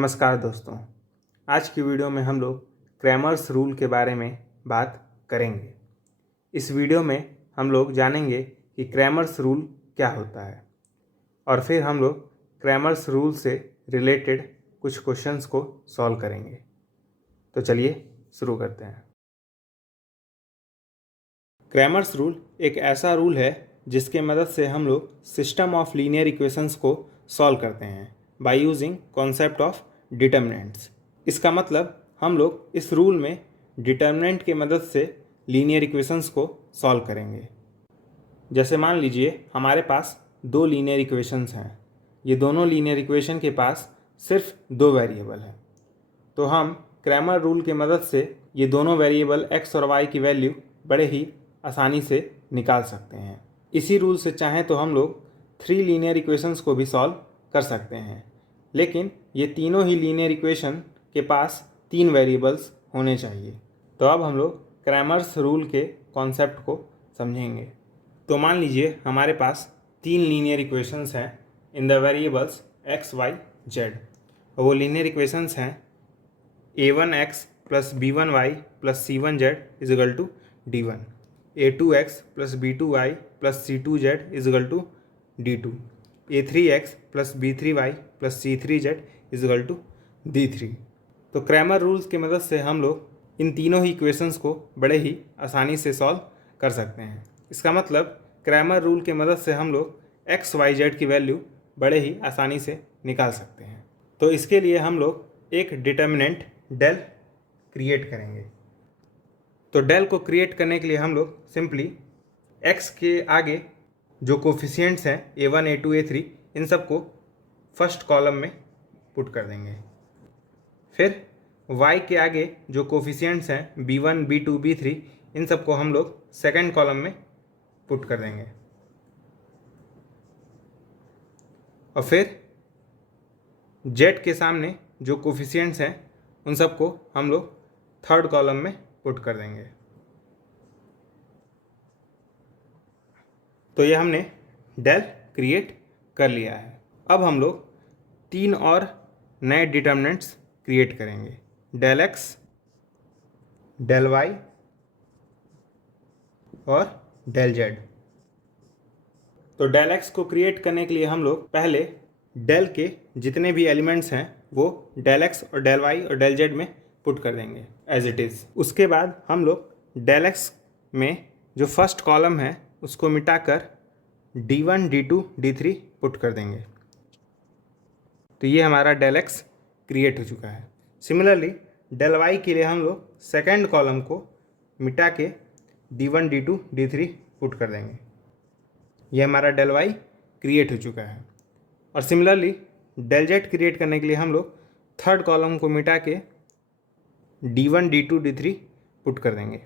नमस्कार दोस्तों, आज की वीडियो में हम लोग क्रैमर्स रूल के बारे में बात करेंगे। इस वीडियो में हम लोग जानेंगे कि क्रैमर्स रूल क्या होता है और फिर हम लोग क्रैमर्स रूल से रिलेटेड कुछ क्वेश्चंस को सॉल्व करेंगे। तो चलिए शुरू करते हैं। क्रैमर्स रूल एक ऐसा रूल है जिसके मदद से हम लोग सिस्टम ऑफ लीनियर इक्वेशंस को सॉल्व करते हैं by using concept of determinants. इसका मतलब हम लोग इस रूल में डिटर्मिनेंट के मदद से लीनियर इक्वेशंस को सॉल्व करेंगे। जैसे मान लीजिए हमारे पास दो लीनियर इक्वेशंस हैं। ये दोनों लीनियर इक्वेशन के पास सिर्फ दो वेरिएबल हैं, तो हम क्रैमर रूल के मदद से ये दोनों वेरिएबल x और y की वैल्यू बड़े ही आसानी से निकाल सकते हैं। इसी रूल से चाहें तो हम लोग 3 लीनियर इक्वेशंस को भी सॉल्व कर सकते हैं, लेकिन ये तीनों ही लीनियर इक्वेशन के पास 3 वेरिएबल्स होने चाहिए। तो अब हम लोग क्रैमर्स रूल के कॉन्सेप्ट को समझेंगे। तो मान लीजिए हमारे पास 3 लीनियर इक्वेशंस हैं in the variables x, y, z। और वो लीनियर इक्वेशंस हैं a1x plus b1y plus c1z is equal to d1, a2x plus b2y plus c2z is equal to d2, a3x plus b3y plus c3z is equal to d3। तो Cramer rules की मदद से हम लोग इन तीनों ही equations को बड़े ही आसानी से सॉल्व कर सकते हैं। इसका मतलब क्रैमर रूल की मदद से हम लोग x, y, z की वैल्यू बड़े ही आसानी से निकाल सकते हैं। तो इसके लिए हम लोग एक डिटर्मिनेंट डेल क्रिएट करेंगे। तो डेल को क्रिएट करने के लिए हम लोग सिंपली x के आगे जो कोफिशिएंट्स हैं a1, a2, a3 इन सब को फर्स्ट कॉलम में पुट कर देंगे। फिर y के आगे जो कोफिशिएंट्स हैं b1, b2, b3 इन सब को हम लोग सेकंड कॉलम में पुट कर देंगे। और फिर z के सामने जो कोफिशिएंट्स हैं उन सब को हम लोग थर्ड कॉलम में पुट कर देंगे। तो ये हमने डेल क्रिएट कर लिया है। अब हम लोग 3 और नए डिटर्मिनेंट्स क्रिएट करेंगे, डेल x, डेल y और डेल z। तो डेल x को क्रिएट करने के लिए हम लोग पहले डेल के जितने भी एलिमेंट्स हैं वो डेल x और डेल y और डेल z में पुट कर देंगे एज इट इज़। उसके बाद हम लोग डेल x में जो फर्स्ट कॉलम है उसको मिटाकर d1, d2, d3 पुट कर देंगे। तो ये हमारा डेल x क्रिएट हो चुका है। सिमिलरली डेल y के लिए हम लोग सेकेंड कॉलम को मिटा के d1, d2, d3 पुट कर देंगे। ये हमारा डेल y क्रिएट हो चुका है। और सिमिलरली डेल z क्रिएट करने के लिए हम लोग थर्ड कॉलम को मिटा के d1, d2, d3 पुट कर देंगे।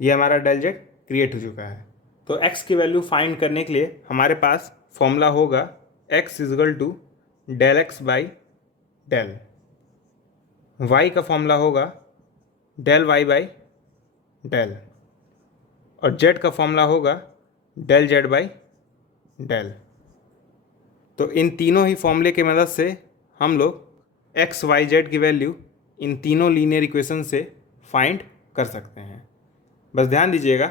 ये हमारा डेल z क्रिएट हो चुका है। तो x की वैल्यू फाइंड करने के लिए हमारे पास फॉर्मूला होगा x is equal to del x by del, y का फॉर्मूला होगा डेल y बाई डेल और z का फॉर्मूला होगा डेल z बाई डेल। तो इन तीनों ही फॉर्मूले की मदद से हम लोग x, y, z की वैल्यू इन तीनों लीनियर इक्वेशन से फाइंड कर सकते हैं। बस ध्यान दीजिएगा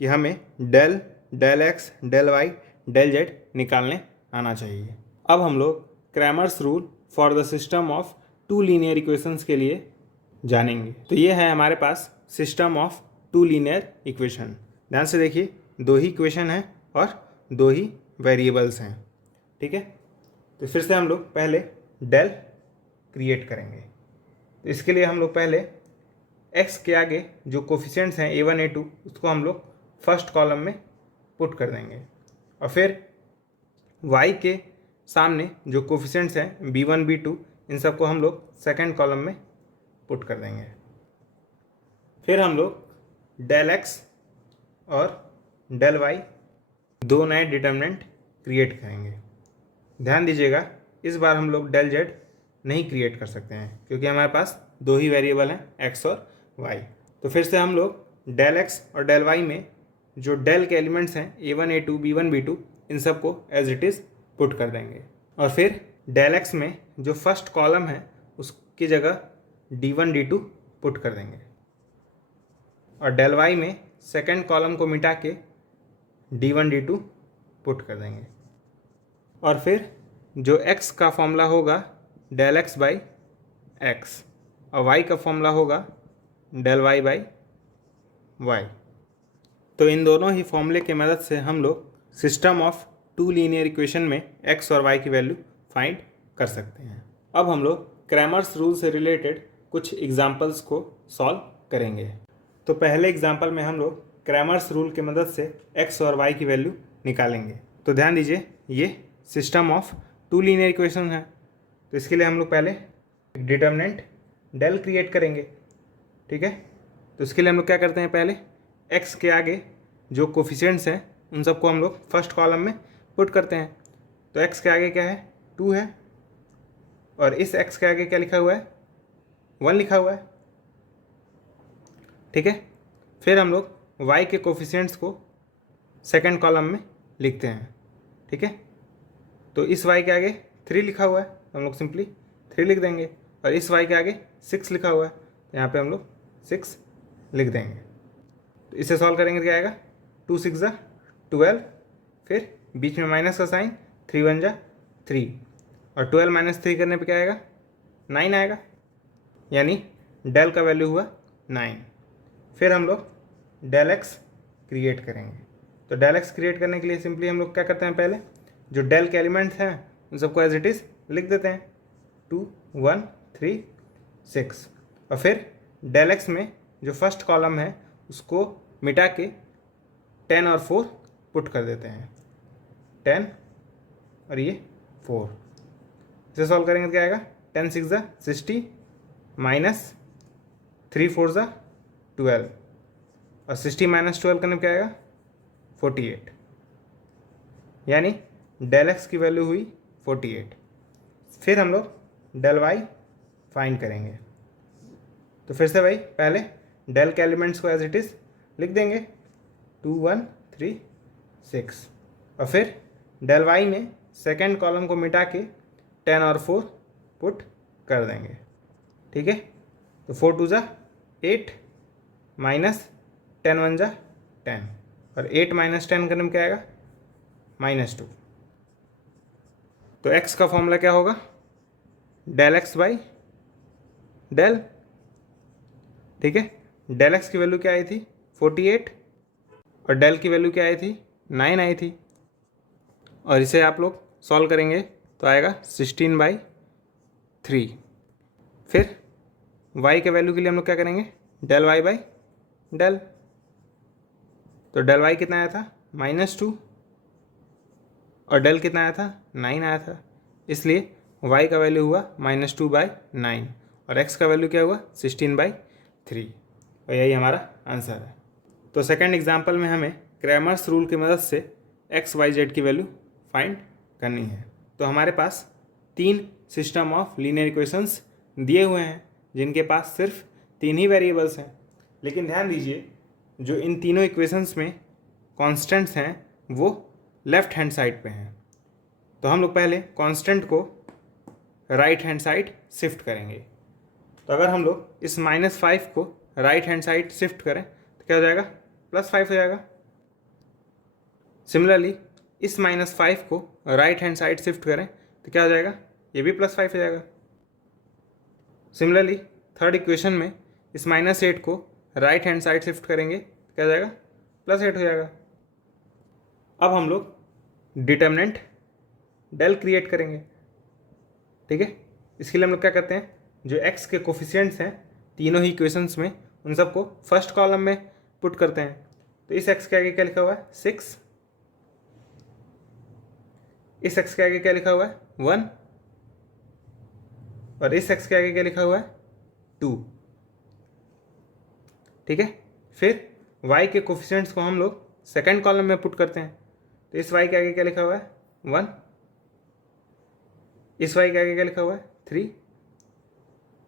कि हमें del, del x, del y, del z निकालने आना चाहिए। अब हम लोग Cramer's rule for the system of 2 linear equations के लिए जानेंगे। तो ये है हमारे पास सिस्टम ऑफ 2 लीनियर इक्वेशन। ध्यान से देखिए, 2 ही इक्वेशन हैं और 2 ही वेरिएबल्स हैं, ठीक है। तो फिर से हम लोग पहले डेल क्रिएट करेंगे। तो इसके लिए हम लोग पहले x के आगे जो कोफिशिएंट्स हैं a1, a2 उसको हम लोग फर्स्ट कॉलम में पुट कर देंगे। और फिर y के सामने जो कोफिशिएंट्स हैं b1, b2 इन सब को हम लोग सेकंड कॉलम में पुट कर देंगे। फिर हम लोग डेल x और डेल y दो नए डिटर्मिनेंट क्रिएट करेंगे। ध्यान दीजिएगा, इस बार हम लोग डेल z नहीं क्रिएट कर सकते हैं क्योंकि हमारे पास 2 ही वेरिएबल हैं x और y। तो फिर से हम लोग डेल x और डेल y में जो डेल के एलिमेंट्स हैं a1, a2, b1, b2 इन सब को एज इट इज़ पुट कर देंगे। और फिर डेल एक्स में जो फर्स्ट कॉलम है उसकी जगह D1 D2 पुट कर देंगे और डेल वाई में सेकेंड कॉलम को मिटा के D1 D2 पुट कर देंगे और फिर जो x का फॉर्मूला होगा डेल एक्स बाई एक्स और y का फॉर्मूला होगा डेल वाई बाई वाई। तो इन दोनों ही फॉर्मूले की मदद से हम लोग system of two linear equation में x और y की वैल्यू फाइंड कर सकते हैं। अब हम लोग क्रैमर्स रूल से रिलेटेड कुछ एग्जांपल्स को सॉल्व करेंगे। तो पहले एग्जांपल में हम लोग क्रैमर्स रूल की मदद से x और y की वैल्यू निकालेंगे। तो ध्यान दीजिए ये system of two linear equation है, तो इसके लिए हम लोग पहले डिटर्मिनेंट डेल क्रिएट करेंगे। ठीक है, तो इसके लिए हम लोग क्या करते हैं, पहले x के आगे जो कोफिशिएंट्स हैं उन सबको हम लोग फर्स्ट कॉलम में पुट करते हैं। तो x के आगे क्या है, 2 है और इस x के आगे क्या लिखा हुआ है, 1 लिखा हुआ है। ठीक है, फिर हम लोग y के कोफिशिएंट्स को सेकंड कॉलम में लिखते हैं। ठीक है, तो इस y के आगे 3 लिखा हुआ है, तो हम लोग सिंपली 3 लिख देंगे और इस y के आगे 6 लिखा हुआ है, तो यहाँ पे हम लोग 6 लिख देंगे। तो इसे सॉल्व करेंगे तो क्या आएगा, 2 6 जा 12, फिर बीच में माइनस का साइन, 3 1 जा 3 और 12 माइनस 3 करने पे क्या आएगा, 9 आएगा, यानी डेल का वैल्यू हुआ 9। फिर हम लोग डेल एक्स क्रिएट करेंगे। तो डेल एक्स क्रिएट करने के लिए सिंपली हम लोग क्या करते हैं, पहले जो डेल के एलिमेंट्स हैं उन सबको एज इट इज़ लिख देते हैं, 2 1 3 6 और फिर डेल एक्स में जो फर्स्ट कॉलम है उसको मिटा के 10 और 4 पुट कर देते हैं, 10 और ये 4। इसे सॉल्व करेंगे तो क्या आएगा, 10 6 जा 60 माइनस 3 4 जा 12 और 60 माइनस 12 करने पे क्या आएगा, 48, यानी डेल एक्स की वैल्यू हुई 48। फिर हम लोग डेल वाई फाइंड करेंगे। तो फिर से भाई पहले डेल के एलिमेंट्स को एज इट इज़ लिख देंगे, 2 1 3 6 और फिर डेल वाई में सेकेंड कॉलम को मिटा के 10 और 4 पुट कर देंगे। ठीक है, तो 4 2 जा 8 माइनस 10 1 जा 10 और 8 माइनस 10 करने में क्या आएगा, -2। तो x का फॉर्मूला क्या होगा, डेल एक्स बाई डेल। ठीक है, डेल एक्स की वैल्यू क्या आई थी, 48 और डेल की वैल्यू क्या आई थी, 9 आई थी और इसे आप लोग सॉल्व करेंगे तो आएगा 16/3। फिर y के वैल्यू के लिए हम लोग क्या करेंगे, डेल वाई बाई डेल। तो डेल वाई कितना आया था, -2 और डेल कितना आया था, 9 आया था, इसलिए y का वैल्यू हुआ -2/9 और x का वैल्यू क्या हुआ, 16/3 और यही हमारा आंसर है। तो सेकंड एग्जांपल में हमें क्रैमर्स रूल की मदद से x y z की वैल्यू फाइंड करनी है। तो हमारे पास 3 सिस्टम ऑफ लीनियर इक्वेशंस दिए हुए हैं जिनके पास सिर्फ 3 ही वेरिएबल्स हैं, लेकिन ध्यान दीजिए जो इन तीनों इक्वेशंस में कॉन्स्टेंट्स हैं वो लेफ्ट हैंड साइड पे हैं। तो हम लोग पहले कांस्टेंट को राइट हैंड साइड शिफ्ट करेंगे। तो अगर हम लोग इस -5 को राइट हैंड साइड शिफ्ट करें तो क्या हो जाएगा, +5 हो जाएगा। सिमिलरली इस -5 को राइट हैंड साइड शिफ्ट करें तो क्या हो जाएगा, ये भी +5 हो जाएगा। सिमिलरली थर्ड इक्वेशन में इस -8 को राइट हैंड साइड शिफ्ट करेंगे तो क्या हो जाएगा, +8 हो जाएगा। अब हम लोग डिटर्मिनेंट डेल क्रिएट करेंगे। ठीक है, इसके लिए हम लोग क्या करते हैं, जो x के कोफिशिएंट्स हैं तीनों ही इक्वेशंस में उन सबको फर्स्ट कॉलम में पुट करते हैं। तो इस x के आगे क्या लिखा हुआ है, 6, इस x के आगे क्या लिखा हुआ है, 1 और इस x के आगे क्या लिखा हुआ है, 2। ठीक है, फिर y के कोफिशिएंट्स को हम लोग सेकंड कॉलम में पुट करते हैं। तो इस y के आगे क्या लिखा हुआ है, 1, इस y के आगे क्या लिखा हुआ है, 3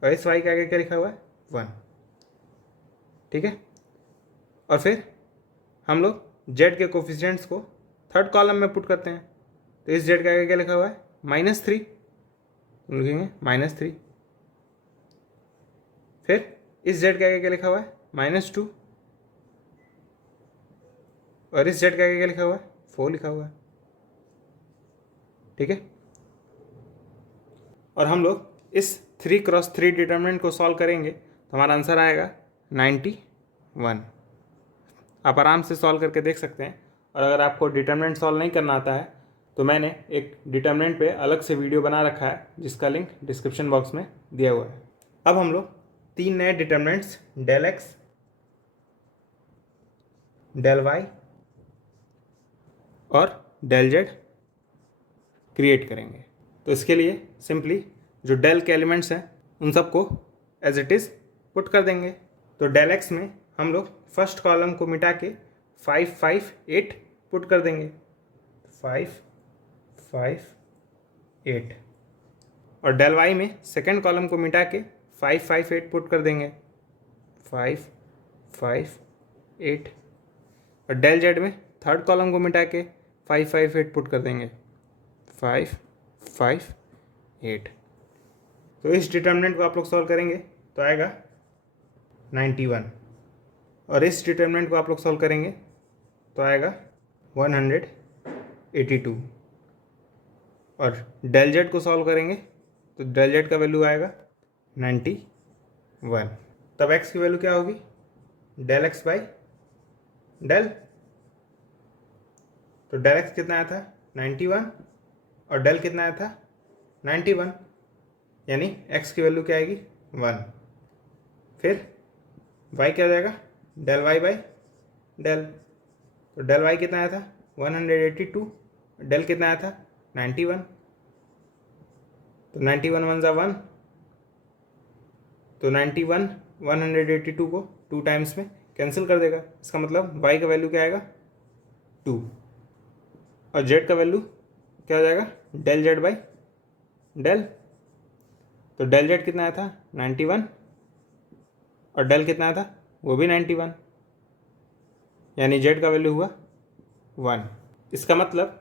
और इस y के आगे क्या लिखा हुआ है, 1। ठीक है, और फिर हम लोग z के कोफिशिएंट्स को थर्ड कॉलम में पुट करते हैं। तो इस z के आगे क्या लिखा हुआ है, -3 लिखेंगे -3। फिर इस z का क्या लिखा हुआ है -2, और इस z का क्या लिखा हुआ है 4 लिखा हुआ है। ठीक है, और हम लोग इस 3x3 डिटर्मिनेंट को सॉल्व करेंगे तो हमारा आंसर आएगा 91। आप आराम से सॉल्व करके देख सकते हैं। और अगर आपको डिटर्मिनेंट सॉल्व नहीं करना आता है तो मैंने एक डिटर्मिनेंट पे अलग से वीडियो बना रखा है जिसका लिंक डिस्क्रिप्शन बॉक्स में दिया हुआ है। अब हम लोग 3 नए determinants del X, del Y और डेल जेड क्रिएट करेंगे। तो इसके लिए सिंपली जो डेल के एलिमेंट्स हैं उन सबको एज इट इज़ पुट कर देंगे। तो डेल एक्स में हम लोग फर्स्ट कॉलम को मिटा के 5, 5, 8 पुट कर देंगे, 5, 5, 8। और डेल वाई में सेकेंड कॉलम को मिटा के 5, 5, 8 पुट कर देंगे, 5, 5, 8। और डेल जेड में थर्ड कॉलम को मिटा के 5, 5, 8 पुट कर देंगे, 5, 5, 8। तो इस डिटर्मिनेंट को आप लोग सॉल्व करेंगे तो आएगा 91, और इस डिटर्मिनेंट को आप लोग सॉल्व करेंगे तो आएगा 182। और डेल जेड को सॉल्व करेंगे तो डेल जेड का वैल्यू आएगा 91। तब एक्स की वैल्यू क्या होगी, डेल एक्स बाई डेल। तो डेल एक्स कितना आया था 91 और डेल कितना आया था 91, यानी एक्स की वैल्यू क्या आएगी 1। फिर वाई क्या हो जाएगा डेल वाई बाई डेल। तो डेल वाई कितना आया था 182, डेल कितना आया था 91। तो 91 1 × 1, तो 91 182 को 2 टाइम्स में कैंसिल कर देगा। इसका मतलब y का वैल्यू क्या आएगा 2, और z का वैल्यू क्या हो जाएगा डेल जेड बाई डेल। तो डेल जेड कितना आया था 91 और डेल कितना आया था वो भी 91, यानी z का वैल्यू हुआ 1। इसका मतलब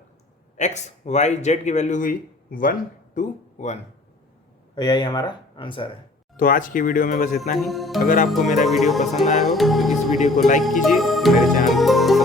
x, y, z की वैल्यू हुई 1, 2, 1, और यही हमारा आंसर है। तो आज की वीडियो में बस इतना ही। अगर आपको मेरा वीडियो पसंद आया हो तो इस वीडियो को लाइक कीजिए, मेरे चैनल को